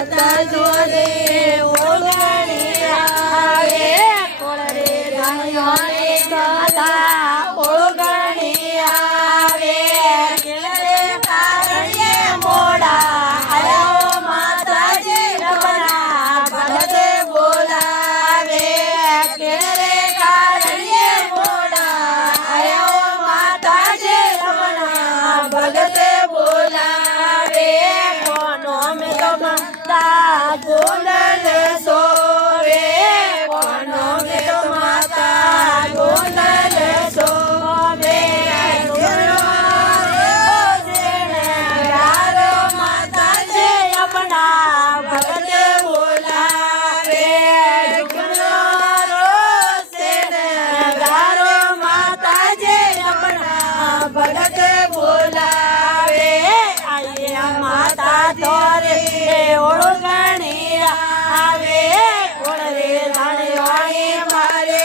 માતા જોડે ઓળગણી આવે કોળ રે ધાણિયાની માતા ઓળગણી આવે કેળે કારણે મોડા આયો માતાજી રમણા ભગતે બોલાવે કેળે કારણે મોડા આયો માતાજી રમણા ભગતે બોલાવે કોનો મે તો માતા ગોંડલ સોવે કોનો મે તો માતા ગોંડલ સોવે માતાજી આપણા ભગતે બોલાવે માતાજી આપણા ભગતે બોલાવે આયા માતા તોરે ઓળગણી આવે કોળ રે ધાણિયાની મારે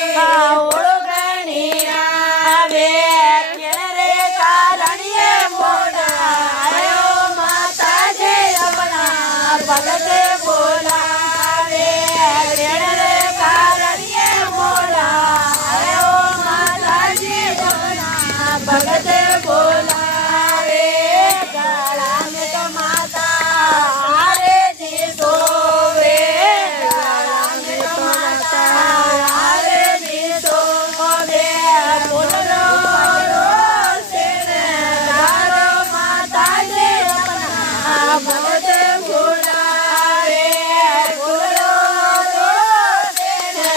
ઓળગણી આવે કેળે કારણે મોડા આયો માતાજી આપણા ભગતે બોલાવે કેળે કારણે મોડા આયો માતાજી આપણા ભગતે બોલાવે ગાળા મે તો માતા હારે જી સોવે ગાળા મે તો માતા હારે જી સોવે બોલરો સેને ગારો માતાજી આપણા ભગતે બોલાવે બોલરો સેને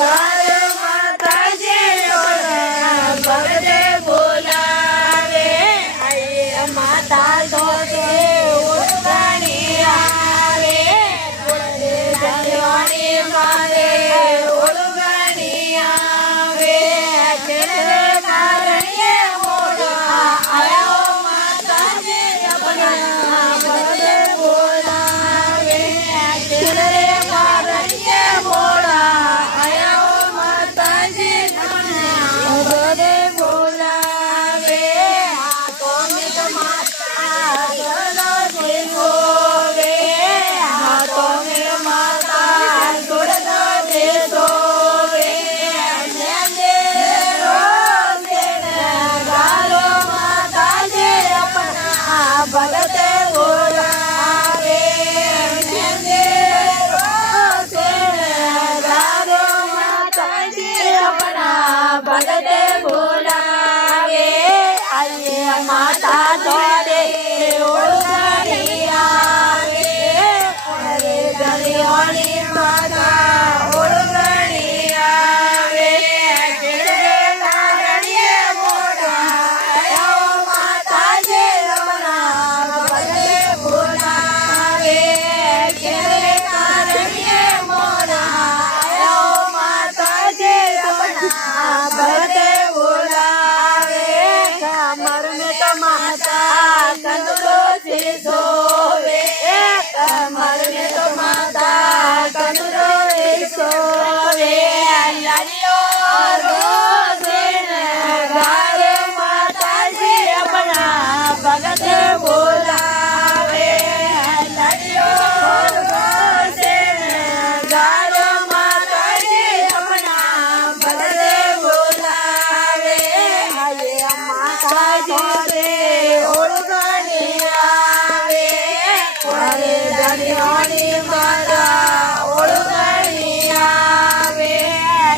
ગારો માતાજી આપણા ભગતે બોલાવે આયે માતા ધોતે ઓળગણી આવે કોળ રે ધાણિયાની મારે ઓળગણી આવે કેળે કારણે મોડા આયો માતાજી આપણા ભગતે બોલાવે કેળે કારણે મોડા આયો માતાજી આપણા ભગતે બોલાવે હાથો મે તો માતા ગળો દેસોવે હાથો મે માતા ગળો દેસોવે ગારો માતાજી આપણા ભગતે બોલાવે ગારો માતાજી આપણા ભગતે બોલાવે આયે માતા જોડે ઓળગણી આવે કોળ રે ધાણિયાની માતા ઓળગણી આવે કેળે કારણે મોડા આયો માતાજી રમણા ભગતે બોલાવે કેળે કારણે મોડા આયો માતાજી રમણા ભગતે બોલાવે કમર મે તો માતા કંદરો છે સોવે કમર મે તો માતા કંદરો સોવે લાડીઓ રોજે ગાર માતાજી આપણા ભગતે બોલાવે લાડીઓ રોજે ગાર માતાજી આપણા ભગતે બોલાવે આયે માતા જોડે ઓળગણી આવે કોળ રે ધાણિયાની માતા ઓળગણી આવે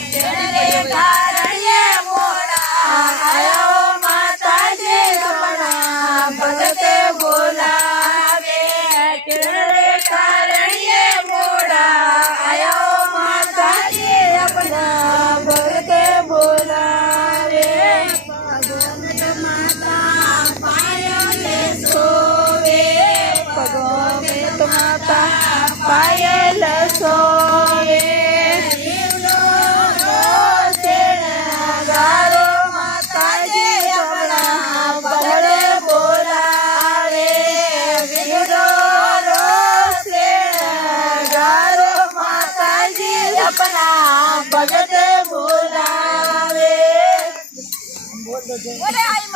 કેળે કારણે મોડા આયો માતાજી આપણા ભગતે બોલાવે કેળે કારણે મોડા આયો માતાજી આપણા ભગતે બોલાવે માતા પાયલે સોવે પગો મે તો માતા પાયલ સોવે ગારો માતાજી આપણા ભગતે બોલાવે ગારો માતાજી આપણા ભગતે બોલાવે